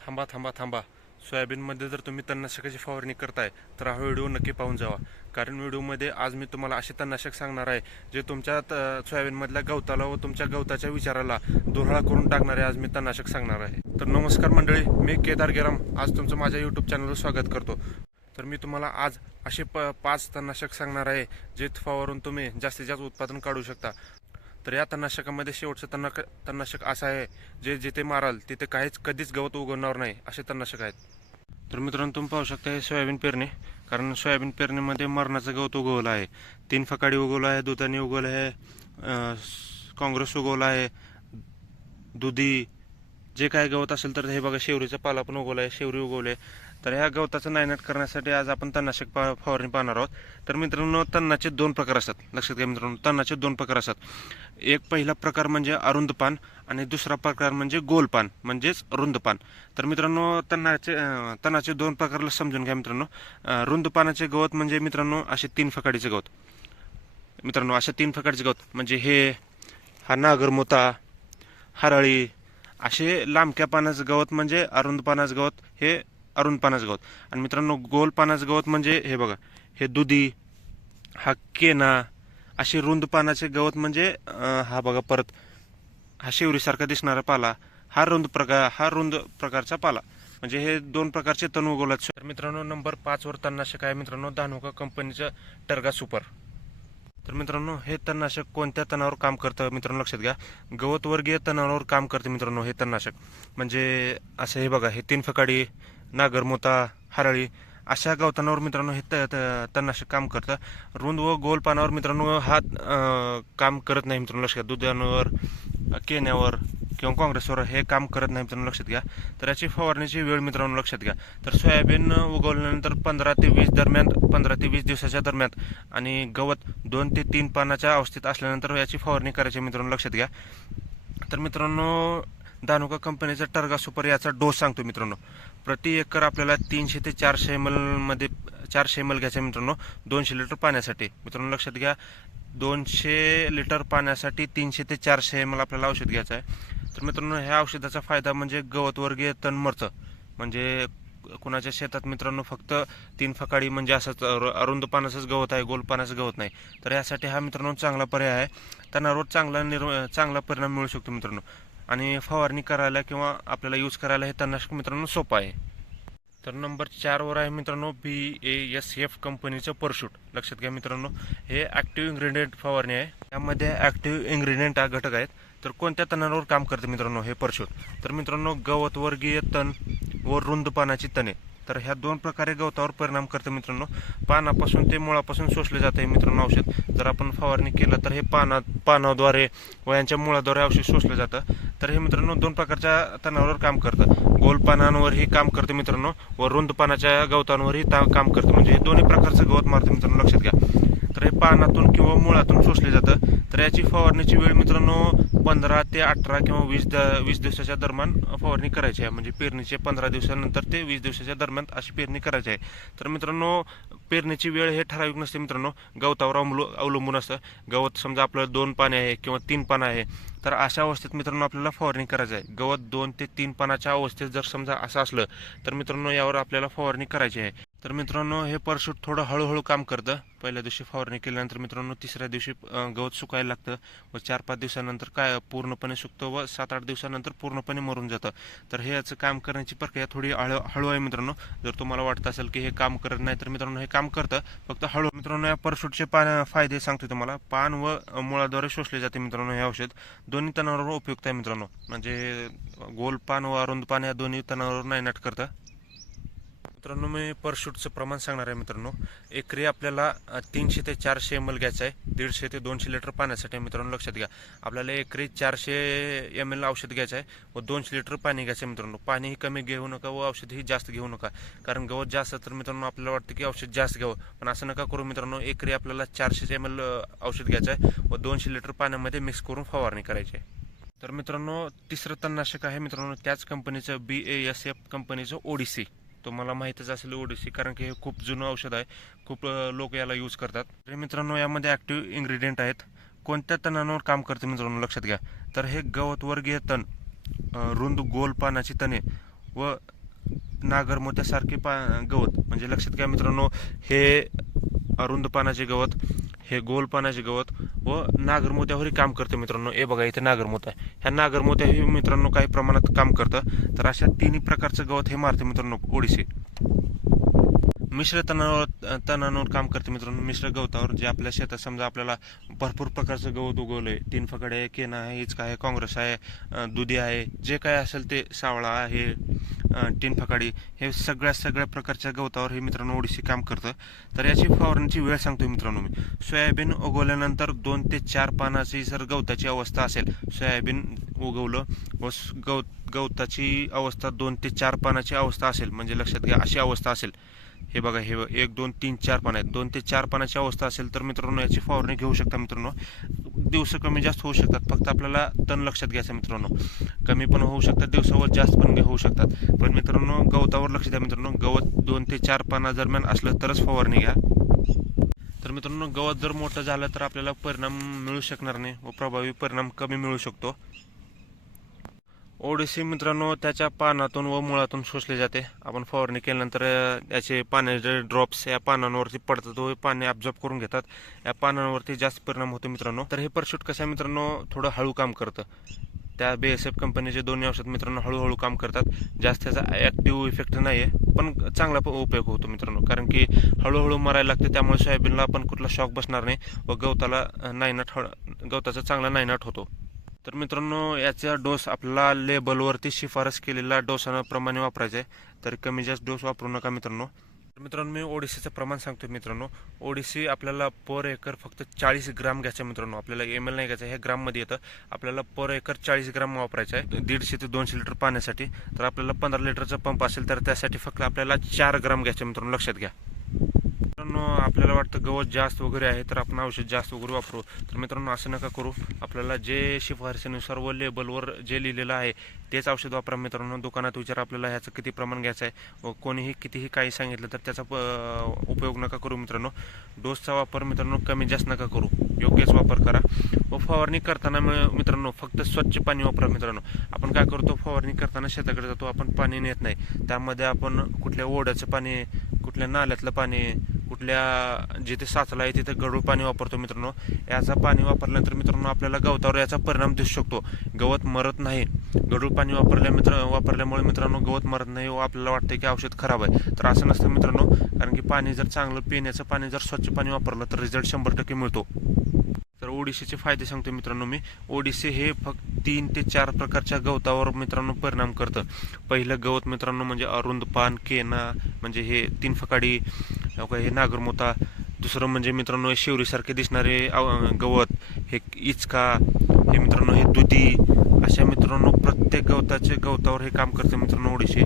थांबा थांबा थांबा. सोयाबीनमध्ये जर तुम्ही तणनाशकाची फवारणी करताय तर हा व्हिडिओ नक्की पाहून जावा. कारण व्हिडिओमध्ये आज मी तुम्हाला असे तणनाशक सांगणार आहे जे तुमच्या सोयाबीनमधल्या गवताला व तुमच्या गवताच्या विचाराला दुराळा करून टाकणारे आज मी तणनाशक सांगणार आहे. तर नमस्कार मंडळी, मी केदार गेराम आज तुमचं माझ्या यूट्यूब चॅनलवर स्वागत करतो. तर मी तुम्हाला आज असे 5 तणनाशक सांगणार आहे जे फवारून तुम्ही जास्तीत जास्त उत्पादन काढू शकता. तर या तणनाशकामध्ये शेवटचं तणनाशक असं आहे जे जिथे माराल तिथे कधीच गवत उगवणार नाही असे तणनाशक आहेत. तर मित्रांनो, तुम्ही पाहू शकता हे सोयाबीन पेरणी. कारण सोयाबीन पेरणीमध्ये मरणाचं गवत उगवलं आहे. 3 फकाडी उगवलं आहे, दुधाने उगवलं आहे, काँग्रेस उगवला आहे, दुधी, जे काय गवत असेल तर हे बघा, शेवरीचा पाला पण उगवला आहे, शेवरी उगवले. तर ह्या गवताचं नायनाट करण्यासाठी आज आपण तणनाशक फवारणी पाहणार आहोत. तर मित्रांनो, तणाचे 2 प्रकार असतात. लक्षात घ्या मित्रांनो, तणाचे 2 प्रकार असतात. एक पहिला प्रकार म्हणजे अरुंद पान आणि दुसरा प्रकार म्हणजे गोल पान म्हणजेच रुंद पान. तर मित्रांनो, तणाचे 2 प्रकारला समजून घ्या मित्रांनो. रुंद पानाचे गवत म्हणजे मित्रांनो असे 3 फकाडीचे गवत. मित्रांनो, अशा 3 फकाडीचे गवत म्हणजे हा नागरमोता, हरळी, असे लांबक्या पानाचं गवत म्हणजे अरुंद पानाचं गवत, हे अरुंद पानाचं गवत. आणि मित्रांनो, गोल पानाचं गवत म्हणजे हे बघा, हे दुधी, हा केना. असे रुंद पानाचे गवत म्हणजे हा बघा, परत हा शेवरीसारखा दिसणारा पाला, हा रुंद प्रकारचा पाला. म्हणजे हे 2 प्रकारचे तण उगवतात. तर मित्रांनो, नंबर 5 वर तणनाशक आहे मित्रांनो धानुका कंपनीचं टर्गा सुपर. तर मित्रांनो, हे तणनाशक कोणत्या तणावर काम करतं मित्रांनो लक्षात घ्या. गवत वर्गीय तणावर काम करते मित्रांनो हे तणनाशक. म्हणजे असं हे बघा, हे 3 फकाडी, नागरमोता, हरळी अशा गवतांवर मित्रांनो हे तणनाशक काम करतं. रुंद व गोल पानावर मित्रांनो हा काम करत नाही मित्रांनो लक्षात घ्या. दुधावर, केण्यावर किंवा काँग्रेसवर हे काम करत नाही मित्रांनो लक्षात घ्या. तर याची फवारणीची वेळ मित्रांनो लक्षात घ्या. तर सोयाबीन उगवल्यानंतर 15 ते 20 दिवसाच्या दरम्यान आणि गवत 2 ते 3 पानाच्या अवस्थेत असल्यानंतर याची फवारणी करायची मित्रांनो लक्षात घ्या. तर मित्रांनो, धानुका कंपनीचा टर्गा सुपर याचा डोस सांगतो मित्रांनो. प्रति एकर आपल्याला 300 ते 400 ml मध्ये 400 ml घ्यायचा मित्रांनो 200 लिटर पाण्यासाठी. मित्रांनो लक्षात घ्या, 200 लिटर पाण्यासाठी 300 ते 400 ml आपल्याला औषध घ्यायचं आहे. तर मित्रांनो, ह्या औषधाचा फायदा म्हणजे गवतवर्गीय तण मरतं. म्हणजे कुणाच्या शेतात मित्रांनो फक्त 3 फकाडी म्हणजे असंच अरुंद पानाचंच गवत आहे, गोल पानाचं गवत नाही. तर यासाठी हा मित्रांनो चांगला पर्याय आहे. तणावर चांगला परिणाम मिळू शकतो मित्रांनो. आणि फवारणी करायला किंवा आपल्याला यूज करायला हे तणनाशक मित्रांनो सोपं आहे. तर नंबर 4 वर आहे मित्रांनो BASF कंपनीचं परशूट. लक्षात घ्या मित्रांनो, हे ॲक्टिव्ह इन्ग्रेडियंट फवारणी आहे. यामध्ये ॲक्टिव्ह इन्ग्रेडियंट घटक आहेत. तर कोणत्या तणावर काम करते मित्रांनो हे परशूट. तर मित्रांनो, गवतवर्गीय तण व रुंद पानाची तणे, तर ह्या 2 प्रकारे गवतावर परिणाम करतं मित्रांनो. पानापासून ते मुळापासून शोषले जाते मित्रांनो औषध. जर आपण फवारणी केलं तर हे पानाद्वारे व यांच्या मुळाद्वारे औषध शोषलं जातं. तर हे मित्रांनो 2 प्रकारच्या तणावर काम करतं. गोल पानांवरही काम करतं मित्रांनो व रुंद पानाच्या गवतांवरही काम करतं. म्हणजे हे दोन्ही प्रकारचं गवत मारतं मित्रांनो लक्षात घ्या. तर हे पानातून किंवा मुळातून शोषले जातं. तर याची फवारणीची वेळ मित्रांनो 15 ते 18 किंवा 20 दिवसाच्या दरम्यान फवारणी करायची आहे. म्हणजे पेरणीचे 15 दिवसानंतर ते 20 दिवसाच्या दरम्यान अशी पेरणी करायची आहे. तर मित्रांनो, पेरणीची वेळ हे ठराविक नसते मित्रांनो, गवतावर अवलंबून असतं. गवत समजा आपलं 2 पाने आहे किंवा 3 पानं आहे, तर अशा अवस्थेत मित्रांनो आपल्याला फवारणी करायची आहे. गवत 2 ते 3 पानाच्या अवस्थेत जर समजा असं असलं तर मित्रांनो यावर आपल्याला फवारणी करायची आहे. तर मित्रांनो, हे परशूट थोडं हळूहळू काम करतं. पहिल्या दिवशी फवारणी केल्यानंतर मित्रांनो 3ऱ्या दिवशी गवत सुकायला लागतं व 4-5 दिवसानंतर काय पूर्णपणे सुकतं व 7-8 दिवसानंतर पूर्णपणे मरून जातं. तर हे याचं काम करण्याची प्रक्रिया थोडी हळू आहे मित्रांनो. जर तुम्हाला वाटत असेल की हे काम करत नाही तर मित्रांनो हे काम करतं, फक्त हळू. मित्रांनो, या परशूटचे फायदे सांगतो तुम्हाला. पान व मुळाद्वारे शोषले जाते मित्रांनो हे औषध. दोन्ही तणावर उपयुक्त आहे मित्रांनो. म्हणजे गोल पान व अरुंद पान या दोन्ही तणावर नायनाट करतं. मित्रांनो, मी परशूटचं प्रमाण सांगणार आहे मित्रांनो. एकरी आपल्याला 300 ते 400 ml घ्यायचं आहे 150 ते 200 लिटर पाण्यासाठी. मित्रांनो लक्षात घ्या, आपल्याला एकरी 400 ml औषध घ्यायचं आहे व 200 लिटर पाणी घ्यायचं आहे मित्रांनो. पाणीही कमी घेऊ नका व औषधही जास्त घेऊ नका. कारण गवत जास्त तर मित्रांनो आपल्याला वाटतं की औषध जास्त घ्यावं, पण असं नका करू मित्रांनो. एकरी आपल्याला 400 ml औषध घ्यायचं आहे व 200 लिटर पाण्यामध्ये मिक्स करून फवारणी करायची आहे. तर मित्रांनो, 3रं तणनाशक आहे मित्रांनो त्याच कंपनीचं BASF कंपनीचं ODC. तुम्हाला माहीतच असेल ODC, कारण की हे खूप जुनं औषध आहे. खूप लोक याला यूज करतात. तर मित्रांनो, यामध्ये ॲक्टिव्ह इन्ग्रेडियंट आहेत. कोणत्या तणांवर काम करते मित्रांनो लक्षात घ्या. तर हे गवतवर्गीय तण, रुंद गोल पानाची तणे व नागरमोत्यासारखे गवत, म्हणजे लक्षात घ्या मित्रांनो, हे अरुंद पानाचे गवत, हे गोल पानाचे गवत व नागरमोत्यावरही काम करतं मित्रांनो. हे बघा इथे नागरमोता, ह्या नागरमोत्याही मित्रांनो काही प्रमाणात काम करतं. तर अशा तिन्ही प्रकारचं गवत हे मारते मित्रांनो ओडिसी. मिश्र तणांवर काम करते मित्रांनो. मिश्र गवतावर, जे आपल्या शेतात समजा आपल्याला भरपूर प्रकारचं गवत उगवलंय, तीन फकडे आहे, केना आहे, हिचका आहे, काँग्रेस आहे, दुधी आहे, जे काय असेल ते, सावळा आहे, तीन फकाडी, हे सगळ्या प्रकारच्या गवतावर हे मित्रांनो ओडिसी काम करतं. तर याची फवारणीची वेळ सांगतोय मित्रांनो मी. सोयाबीन उगवल्यानंतर 2 ते 4 पानाची जर गवताची अवस्था असेल, सोयाबीन उगवलं व गवताची अवस्था 2 ते 4 पानाची अवस्था असेल, म्हणजे लक्षात घ्या अशी अवस्था असेल, हे बघा, हे 1 2 3 4 पान आहेत, 2 ते 4 पानाची अवस्था असेल तर मित्रांनो याची फवारणी घेऊ शकता मित्रांनो. दिवस कमी जास्त होऊ शकतात, फक्त आपल्याला तण लक्षात घ्यायचं मित्रांनो. कमी पण होऊ शकतात दिवसावर, जास्त पण होऊ शकतात. पण मित्रांनो गवतावर लक्ष द्या मित्रांनो. गवत 2 ते 4 पाना दरम्यान असलं तरच फवारणी घ्या. तर मित्रांनो गवत जर मोठं झालं तर आपल्याला परिणाम मिळू शकणार नाही व प्रभावी परिणाम कमी मिळू शकतो. ओडिसी मित्रांनो त्याच्या पानातून व मुळातून शोषले जाते. आपण फवारणी केल्यानंतर याचे पाण्याचे ड्रॉप्स या पानांवरती पडतात व पाणी ॲब्झॉर्ब करून घेतात. या पानांवरती जास्त परिणाम होतो मित्रांनो. तर हे परशूट कसं आहे मित्रांनो, थोडं हळू काम करतं. त्या BASF कंपनीचे दोन्ही औषध मित्रांनो हळूहळू काम करतात. जास्त त्याचा ॲक्टिव्ह इफेक्ट नाही आहे, पण चांगला उपयोग होतो मित्रांनो. कारण की हळूहळू मरायला लागते, त्यामुळे सोयाबीनला पण कुठला शॉक बसणार नाही व गवताचा चांगला नायनाट होतो. तर मित्रांनो याचा डोस आपल्याला लेबलवरती शिफारस केलेला डोसाप्रमाणे वापरायचा आहे. तर कमी जास्त डोस वापरू नका मित्रांनो. तर मित्रांनो मी ओडिसीचं प्रमाण सांगतो मित्रांनो. ओडिसी आपल्याला पर एकर फक्त 40 ग्राम घ्यायचं मित्रांनो. आपल्याला ml नाही घ्यायचं, हे ग्राममध्ये येतं. आपल्याला पर एकर 40 ग्राम वापरायचं आहे 150 ते 200 लिटर पाण्यासाठी. तर आपल्याला 15 लिटरचा पंप असेल तर त्यासाठी फक्त आपल्याला 4 ग्राम घ्यायचं मित्रांनो, लक्षात घ्या. मित्रांनो आपल्याला वाटतं गवत जास्त वगैरे आहे तर आपण औषध जास्त वगैरे वापरू, तर मित्रांनो असं नका करू. आपल्याला जे शिफारसीनुसार व लेबलवर जे लिहिलेलं आहे तेच औषध वापरा मित्रांनो. दुकानात विचारा आपल्याला ह्याचं किती प्रमाण घ्यायचं आहे व कोणीही कितीही काही सांगितलं तर त्याचा उपयोग नका करू मित्रांनो. डोसचा वापर मित्रांनो कमी जास्त नका करू, योग्यच वापर करा. व फवारणी करताना मित्रांनो फक्त स्वच्छ पाणी वापरा मित्रांनो. आपण काय करतो, फवारणी करताना शेताकडे जातो, आपण पाणी नेत नाही. त्यामध्ये आपण कुठल्या ओढ्याचं पाणी, कुठल्या नाल्यातलं पाणी, कुठल्या जिथे साचला आहे तिथे गढूळ पाणी वापरतो मित्रांनो. याचा पाणी वापरल्यानंतर मित्रांनो आपल्याला गवतावर याचा परिणाम दिसू शकतो. गवत मरत नाही. गढूळ पाणी वापरल्यामुळे मित्रांनो गवत मरत नाही व आपल्याला वाटतं की औषध खराब आहे, तर असं नसतं मित्रांनो. कारण की पाणी जर चांगलं, पिण्याचं पाणी जर स्वच्छ पाणी वापरलं तर रिझल्ट 100% मिळतो. तर ओडिसीचे फायदे सांगतो मित्रांनो मी. ओडिसी हे फक्त 3 ते 4 प्रकारच्या गवतावर मित्रांनो परिणाम करतं. पहिलं गवत मित्रांनो म्हणजे अरुंद पान, केना, म्हणजे हे 3 फकाडी, हे नागरमोता. दुसरं म्हणजे मित्रांनो शिवरीसारखे दिसणारे गवत, हे इचका, हे मित्रांनो हे दुधी. अशा मित्रांनो प्रत्येक गवतावर हे काम करतं मित्रांनो ओडिसी.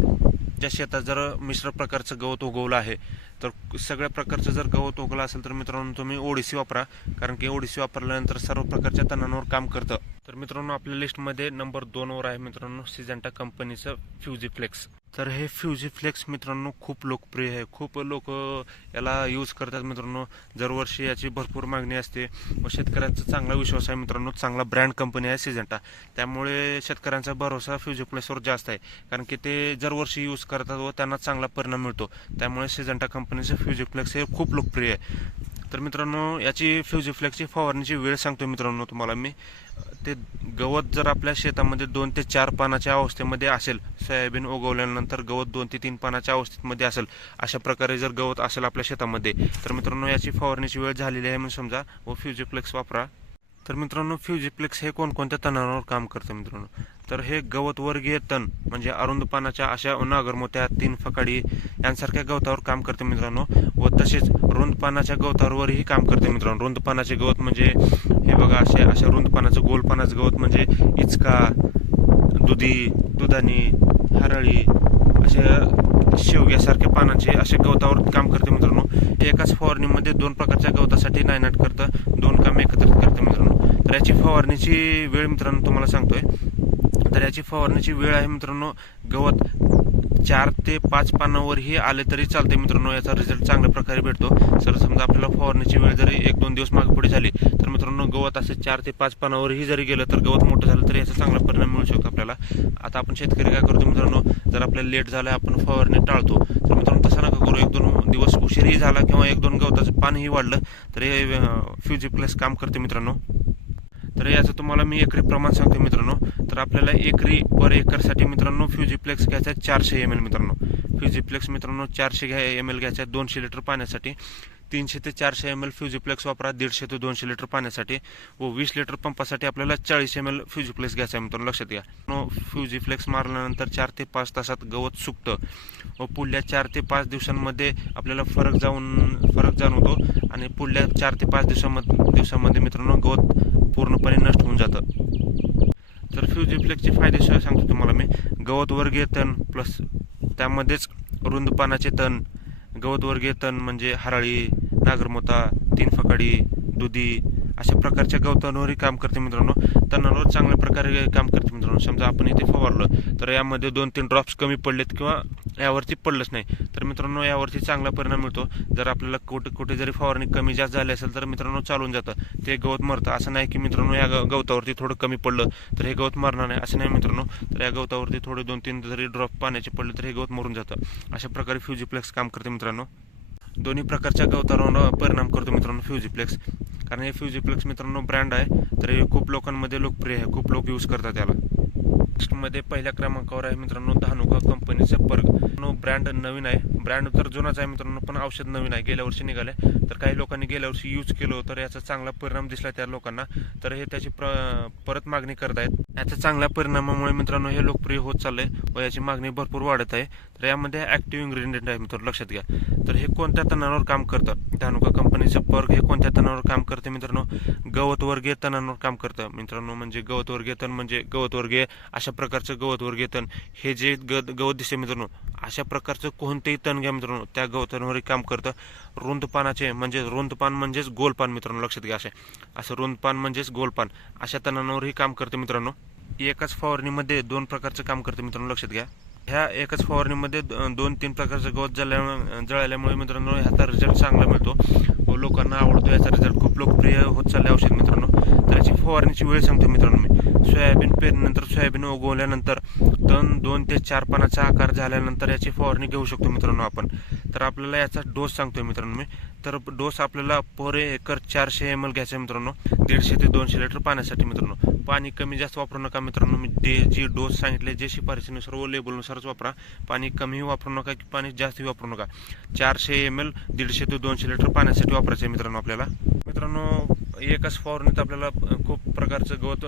ज्या शेतात जर मिश्र प्रकारचं गवत उगवलं आहे तर सगळ्या प्रकारचं जर गवत उगवलं असेल तर मित्रांनो तुम्ही ओडिसी वापरा. कारण की ओडिसी वापरल्यानंतर सर्व प्रकारच्या तणांवर काम करतं. तर मित्रांनो आपल्या लिस्टमध्ये नंबर 2 वर आहे मित्रांनो सिजंटा कंपनीचं फ्युजीफ्लेक्स. तर हे फ्युजीफ्लेक्स मित्रांनो खूप लोकप्रिय आहे. खूप लोक याला यूज करतात मित्रांनो. दरवर्षी याची भरपूर मागणी असते व शेतकऱ्यांचा चांगला विश्वास आहे मित्रांनो. चांगला ब्रँड कंपनी आहे सिजंटा, त्यामुळे शेतकऱ्यांचा भरोसा फ्युजीफ्लेक्सवर जास्त आहे. कारण की ते दरवर्षी यूज करतात व त्यांना चांगला परिणाम मिळतो. त्यामुळे सिजंटा कंपनीचं फ्युजीफ्लेक्स हे खूप लोकप्रिय आहे. तर मित्रांनो याची फ्युजीफ्लेक्सची फवारणीची वेळ सांगतो मित्रांनो तुम्हाला मी. ते गवत जर आपल्या शेतामध्ये 2 ते 4 पानाच्या अवस्थेमध्ये असेल, सोयाबीन उगवल्यानंतर गवत 2 ते 3 पानाच्या अवस्थेमध्ये असेल, अशा प्रकारे जर गवत असेल आपल्या शेतामध्ये, तर मित्रांनो याची फवारणीची वेळ झालेली आहे म्हणून समजा व फ्युजीफ्लेक्स वापरा. तर मित्रांनो फ्युजीफ्लेक्स हे कोणकोणत्या तणांवर काम करतं मित्रांनो. तर हे गवत वर्गीय तण म्हणजे अरुंद पानाच्या अशा नागरमोत्या, 3 फकाडी यांसारख्या गवतावर काम करते मित्रांनो. व तसेच रुंद पानाच्या गवतावरही काम करते मित्रांनो. रुंद पानाचे गवत म्हणजे हे बघा, अशा रुंद पानाचं, गोल पानाचं गवत म्हणजे इचका, दुधानी, हरळी, असे शेवग्यासारख्या पानांचे असे गवतावर काम करते मित्रांनो. एकाच फवारणीमध्ये 2 प्रकारच्या गवतासाठी नायनाट करतं, 2 काम एकत्रित करते मित्रांनो. तर याची फवारणीची वेळ मित्रांनो तुम्हाला सांगतोय. तर याची फवारणीची वेळ आहे मित्रांनो, गवत 4 ते 5 पानावरही आले तरी चालते मित्रांनो, याचा रिझल्ट चांगल्या प्रकारे भेटतो. जर समजा आपल्याला फवारणीची वेळ जरी 1-2 दिवस मागे पुढे झाली तर मित्रांनो गवत असे 4 ते 5 पानावरही जरी गेलं तर गवत मोठं झालं तर याचा चांगला परिणाम मिळू शकतो आपल्याला. आता आपण शेतकरी काय करतो मित्रांनो, जर आपल्याला लेट झालं आपण फवारणी टाळतो, तर मित्रांनो तसं नका करू. 1-2 दिवस उशीरही झाला किंवा 1-2 गवताचं पानही वाढलं तर हे फ्युजिप्लेक्स काम करते मित्रांनो. तर याचं तुम्हाला मी एकरी प्रमाण सांगतो मित्रांनो. तर आपल्याला एकरी पर एकरसाठी मित्रांनो फ्युजिप्लेक्स घ्यायचा आहे 400 ml मित्रांनो. फ्युजिप्लेक्स मित्रांनो 400 ml घ्यायचा आहे 200 लिटर पाण्यासाठी. 300 ते 400 ml फ्युजिप्लेक्स वापरा 150 ते 200 लिटर पाण्यासाठी. व 20 लिटर पंपासाठी आपल्याला 40 ml फ्युजिप्लेक्स घ्यायचा आहे मित्रांनो, लक्षात घ्या. फ्युजिप्लेक्स मारल्यानंतर 4 ते 5 तासात गवत सुकतं व पुढल्या 4 ते 5 दिवसांमध्ये आपल्याला फरक जाणवतो आणि पुढल्या 4 ते 5 दिवसांमध्ये मित्रांनो गवत पूर्णपणे नष्ट होऊन जातं. तर फ्युजिप्लेक्सचे फायदे सांगतो तुम्हाला मी. गवत वर्गीय तण प्लस त्यामध्येच रुंद पानाचे तण. गवत वर्गीय तण म्हणजे हरळी, नागरमोता, तीन फकाडी, दुधी अशा प्रकारच्या गवतांवरही काम करते मित्रांनो. तणांवर चांगल्या प्रकारे काम करते मित्रांनो. समजा आपण इथे फवारलं तर यामध्ये 2-3 ड्रॉप्स कमी पडलेत किंवा यावरती पडलंच नाही तर मित्रांनो यावरती चांगला परिणाम मिळतो. जर आपल्याला कुठे जरी फवारणी कमी जास्त झाली असेल तर मित्रांनो चालून जातं, ते गवत मरतं. असं नाही की मित्रांनो या गवतावरती थोडं कमी पडलं तर हे गवत मरणार नाही, असं नाही मित्रांनो. तर या गवतावरती थोडे 2-3 जरी ड्रॉप पाण्याचे पडले तर हे गवत मरून जातं. अशा प्रकारे फ्युजिप्लेक्स काम करते मित्रांनो. दोन्ही प्रकारच्या गवतावर परिणाम करतो मित्रांनो फ्युजिप्लेक्स. कारण हे फ्युजिप्लेक्स मित्रांनो ब्रँड आहे, तर हे खूप लोकांमध्ये लोकप्रिय आहे, खूप लोक यूज करतात त्याला. मध्ये पहिल्या क्रमांकावर आहे मित्रांनो धानुका कंपनीचं पर्ग. ब्रँड नवीन आहे, ब्रँड तर जुनाच आहे मित्रांनो, पण औषध नवीन आहे, गेल्या वर्षी निघाले. तर काही लोकांनी गेल्या वर्षी यूज केलं तर याचा चांगला परिणाम दिसला त्या लोकांना, तर हे त्याची परत मागणी करत आहेत. याच्या चांगल्या परिणामामुळे मित्रांनो हे लोकप्रिय होत चाललंय व याची मागणी भरपूर वाढत आहे. तर यामध्ये ऍक्टिव्ह इन्ग्रेडियंट आहे मित्रांनो, लक्षात घ्या. तर हे कोणत्या तणांवर काम करतं, धानुका कंपनीचं पर्ग हे कोणत्या तणांवर काम करते मित्रांनो, गवतवर्गीय तणांवर काम करतं मित्रांनो. म्हणजे गवतवर्गीय तण म्हणजे गवतवर्गीय अशा प्रकारचं गवतवर्गीय तण. हे जे गवत दिसते मित्रांनो अशा प्रकारचं कोणतेही तण घ्या मित्रांनो त्या गवतांवर काम करतं. रुंद पानाचे म्हणजे रुंद पान म्हणजेच गोल पान मित्रांनो, लक्षात घ्या. असं रुंद पान म्हणजेच गोल पान अशा तणांवरही काम करते मित्रांनो. एकाच फवारणीमध्ये 2 प्रकारचं काम करते मित्रांनो, लक्षात घ्या. ह्या एकाच फवारणीमध्ये 2-3 प्रकारचं गवत जळाल्यामुळे मित्रांनो ह्याचा रिझल्ट चांगला मिळतो व लोकांना आवडतो. याचा रिझल्ट खूप लोकप्रिय होत चालले औषध मित्रांनो. तर याची फवारणीची वेळ सांगतो मित्रांनो मी. सोयाबीन पेरणीनंतर सोयाबीन उगवल्यानंतर तण 2 ते 4 पानाचा आकार झाल्यानंतर याची फवारणी घेऊ शकतो मित्रांनो आपण. तर आपल्याला याचा डोस सांगतोय मित्रांनो मी. तर डोस आपल्याला पर एकर 400 ml घ्यायचा मित्रांनो 150 ते 200 लिटर पाण्यासाठी मित्रांनो. पाणी कमी जास्त वापरू नका मित्रांनो. मी जी डोस सांगितले जे शिफारशीनुसार व लेबलनुसारच वापरा. पाणी कमी वापरू नका की पाणी जास्त वापरू नका. 400 ml 150 ते 200 लिटर पाण्यासाठी वापरायचं आहे मित्रांनो आपल्याला. मित्रांनो एकाच फवारणीत आपल्याला खूप प्रकारचं गवत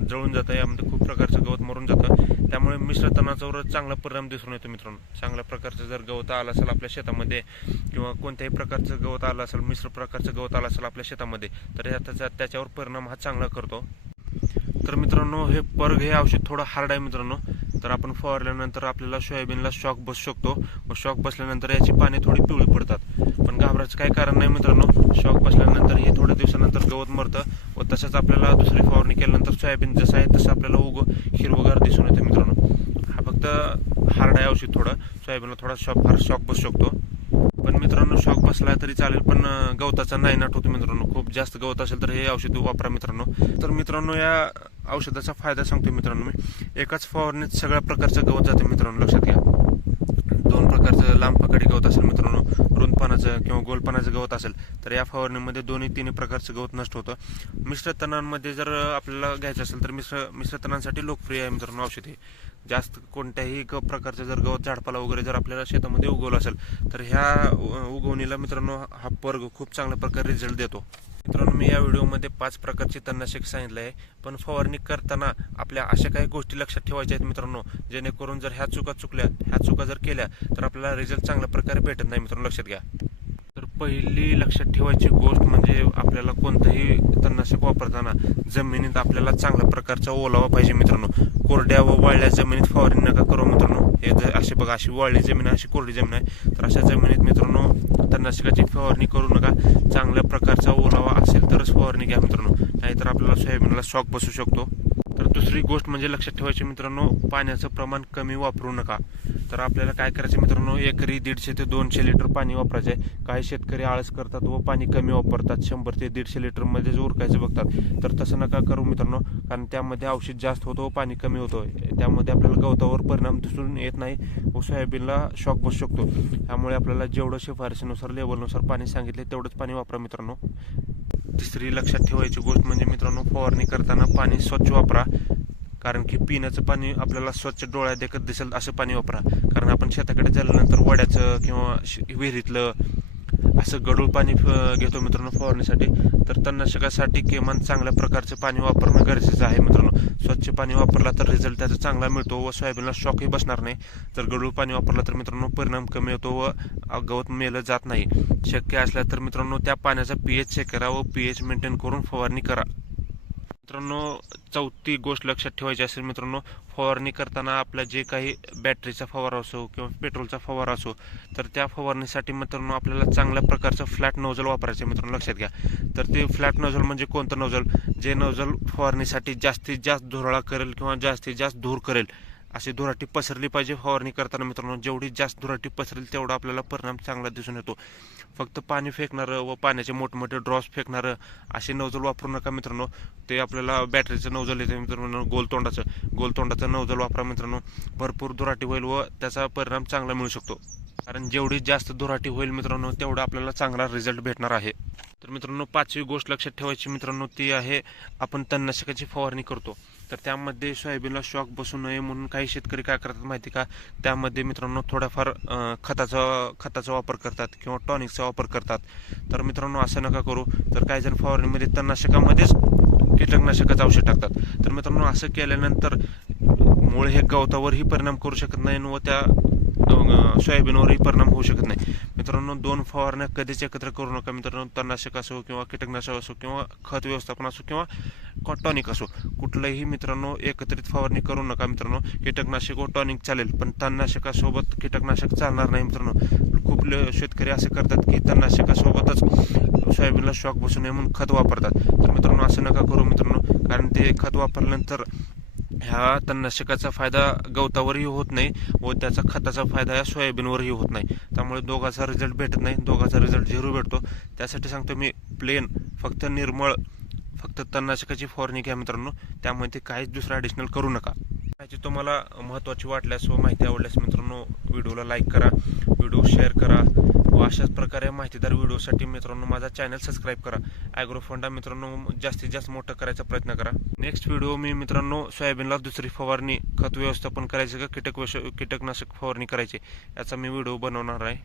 जळून जातं, यामध्ये खूप प्रकारचं गवत मरून जातं. त्यामुळे मिश्र तणावर चांगला परिणाम दिसून येतो मित्रांनो. चांगल्या प्रकारचं जर गवत आलं असेल आपल्या शेतामध्ये किंवा कोणत्याही प्रकारचं गवत आलं असेल, मिश्र प्रकारचं गवत आलं असेल आपल्या शेतामध्ये तर त्याच्यावर परिणाम हा चांगला करतो. तर मित्रांनो हे पर्ग हे औषध थोडं हार्ड आहे मित्रांनो. तर आपण फवारल्यानंतर आपल्याला सोयाबीनला शॉक बसू शकतो व शॉक बसल्यानंतर याची पाने थोडी पिवळी पडतात. पण घाबरायचं काही कारण नाही मित्रांनो. शॉक बसल्यानंतर हे थोड्या दिवसानंतर गवत मरतं व तसंच आपल्याला दुसरी फवारणी केल्यानंतर सोयाबीन जसं आहे तसं आपल्याला हिरवगार दिसून येतं मित्रांनो. हा फक्त हार्ड आहे औषध थोडं. सोयाबीनला थोडा शॉक बसू शकतो. पण मित्रांनो शॉक बसला तरी चालेल, पण गवताचा नायनाट होतो मित्रांनो. खूप जास्त गवत असेल तर हे औषध वापरा मित्रांनो. तर मित्रांनो या औषधाचा फायदा सांगतो मित्रांनो मी. एकाच फवारणीत सगळ्या प्रकारचं गवत जाते मित्रांनो, लक्षात घ्या. 2 प्रकारचं लांब पकडी गवत असेल मित्रांनो, रुंद पानाचं किंवा गोल पानाचं गवत असेल तर या फवारणीमध्ये 2-3 प्रकारचं गवत नष्ट होतं. मिश्र तणांमध्ये जर आपल्याला घ्यायचं असेल तर मिश्र तणांसाठी लोकप्रिय आहे मित्रांनो औषध हे. जास्त कोणत्याही प्रकारचं जर गवत झाडपाला वगैरे जर आपल्याला शेतामध्ये उगवलं असेल तर ह्या उगवणीला मित्रांनो हा पर्ग खूप चांगल्या प्रकारे रिझल्ट देतो. मित्रांनो मी या व्हिडिओमध्ये 5 प्रकारचे तणनाशक सांगितले आहे, पण फवारणी करताना आपल्या अशा काही गोष्टी लक्षात ठेवायच्या आहेत मित्रांनो, जेणेकरून जर ह्या चुका जर केल्या तर आपल्याला रिझल्ट चांगल्या प्रकारे भेटत नाही मित्रांनो, लक्षात घ्या. तर पहिली लक्षात ठेवायची गोष्ट म्हणजे आपल्याला कोणतंही तणनाशक वापरताना जमिनीत आपल्याला चांगल्या प्रकारचा ओलावा पाहिजे मित्रांनो. कोरड्या व वाळल्या जमिनीत फवारणी नका करू मित्रांनो. हे असे बघा, अशी वाळली जमीन आहे, अशी कोरडी जमीन आहे, तर अशा जमिनीत मित्रांनो तणनाशकाची फवारणी करू नका. चांगल्या प्रकारचा ओलावा असेल तरच फवारणी घ्या मित्रांनो, नाहीतर आपल्याला सोयाबीनला शॉक बसू शकतो. तर दुसरी गोष्ट म्हणजे लक्षात ठेवायची मित्रांनो, पाण्याचं प्रमाण कमी वापरू नका. तर आपल्याला काय करायचं मित्रांनो, एकरी 150 ते 200 लिटर पाणी वापरायचं आहे. काही शेतकरी आळस करतात व पाणी कमी वापरतात, 100 ते 150 लिटरमध्येच उरकायचं बघतात. तर तसं नका करू मित्रांनो, कारण त्यामध्ये औषध जास्त होतं व पाणी कमी होतं. त्यामध्ये आपल्याला गवतावर परिणाम दिसून येत नाही व सोयाबीनला शॉक बसू शकतो. त्यामुळे आपल्याला जेवढं शिफारशीनुसार लेवलनुसार पाणी सांगितले तेवढंच पाणी वापरा मित्रांनो. तिसरी लक्षात ठेवायची गोष्ट म्हणजे मित्रांनो, फवारणी करताना पाणी स्वच्छ वापरा. कारण की पिण्याचं पाणी आपल्याला स्वच्छ डोळ्यात देखत दिसेल असं पाणी वापरा. कारण आपण शेताकडे झाल्यानंतर वड्याचं किंवा विहिरीतलं असं गढूळ पाणी घेतो मित्रांनो फवारणीसाठी. तर तणनाशकासाठी किमान चांगल्या प्रकारचं पाणी वापरणं गरजेचं आहे मित्रांनो. स्वच्छ पाणी वापरला तर रिझल्ट त्याचा चांगला मिळतो व सोयाबीनला शॉकही बसणार नाही. जर गढूळ पाणी वापरलं तर मित्रांनो परिणाम कमी होतो व गवत मेलं जात नाही. शक्य असल्या तर मित्रांनो त्या पाण्याचा पीएच चेक करा व पीएच मेंटेन करून फवारणी करा. मित्रांनो, चौथी गोष्ट लक्षात ठेवायची असेल मित्रांनो, फवारणी करताना आपला जे काही बॅटरीचा फवारा असो किंवा पेट्रोलचा फवारा असो, तर त्या फवारणीसाठी मित्रांनो आपल्याला चांगल्या प्रकारचं फ्लॅट नोझल वापरायचं मित्रांनो, लक्षात घ्या. तर ते फ्लॅट नोझल म्हणजे कोणतं नोझल, जे नोझल फवारणीसाठी जास्तीत जास्त धुराळा करेल किंवा जास्तीत जास्त धूर करेल अशी धुराटी पसरली पाहिजे फवारणी करताना मित्रांनो. जेवढी जास्त धुराटी पसरेल तेवढा आपल्याला परिणाम चांगला दिसून येतो. फक्त पाणी फेकणारं व पाण्याचे मोठमोठे ड्रॉप्स फेकणारं असे नोझल वापरू नका मित्रांनो. ते आपल्याला बॅटरीचं नोझल येते मित्रांनो, गोलतोंडाचं नोझल वापरा मित्रांनो. भरपूर धुराटी होईल व त्याचा परिणाम चांगला मिळू शकतो. कारण जेवढी जास्त धुराटी होईल मित्रांनो तेवढा आपल्याला चांगला रिझल्ट भेटणार आहे. तर मित्रांनो, पाचवी गोष्ट लक्षात ठेवायची मित्रांनो ती आहे, आपण तणनाशकाची फवारणी करतो तर त्यामध्ये सोयाबीनला शॉक बसू नये म्हणून काही शेतकरी काय करतात माहिती का, त्यामध्ये मित्रांनो थोडाफार खताचा वापर करतात किंवा टॉनिकचा वापर करतात. तर मित्रांनो असं नका करू. तर काही जण फवारणीमध्ये तणनाशकामध्येच कीटकनाशकाचं औषध टाकतात. तर मित्रांनो असं केल्यानंतर मूळ हे गवतावरही परिणाम करू शकत नाही व त्या सोयाबीनवरही परिणाम होऊ शकत नाही. मित्रांनो, दोन फवारण्या कधीच एकत्र करू नका मित्रांनो. तणनाशक असो किंवा कीटकनाशक असो किंवा खत व्यवस्थापन असो किंवा टॉनिक असो, कुठलंही मित्रांनो एकत्रित फवारणी करू नका मित्रांनो. कीटकनाशक व टॉनिक चालेल पण तणनाशकासोबत कीटकनाशक चालणार नाही मित्रांनो. खूप शेतकरी असे करतात की तणनाशकासोबतच सोयाबीनला शॉक बसू नये म्हणून खत वापरतात. तर मित्रांनो असं नका करू मित्रांनो, कारण ते खत वापरल्यानंतर ह्या तणनाशकाचा फायदा गवतावरही होत नाही व त्याचा खताचा फायदा या सोयाबीनवरही होत नाही. त्यामुळे दोघांचा रिझल्ट भेटत नाही, दोघांचा रिझल्ट झिरो भेटतो. त्यासाठी सांगतो मी, प्लेन फक्त निर्मळ फक्त तणनाशकाची फवारणी घ्या मित्रांनो. त्यामध्ये काहीच दुसरं ॲडिशनल करू नका. माहिती तुम्हाला महत्त्वाची वाटल्यास व माहिती आवडल्यास मित्रांनो व्हिडिओला लाईक करा, व्हिडिओ शेअर करा व अशाच प्रकारे माहितीदार व्हिडिओसाठी मित्रांनो माझा चॅनल सबस्क्राईब करा. ॲग्रोफोंडा मित्रांनो जास्तीत जास्त मोठं करायचा प्रयत्न करा. नेक्स्ट व्हिडिओ मी मित्रांनो सोयाबीनला दुसरी फवारणी, खत व्यवस्थापन करायचं का कीटकनाशक फवारणी करायची याचा मी व्हिडिओ बनवणार आहे.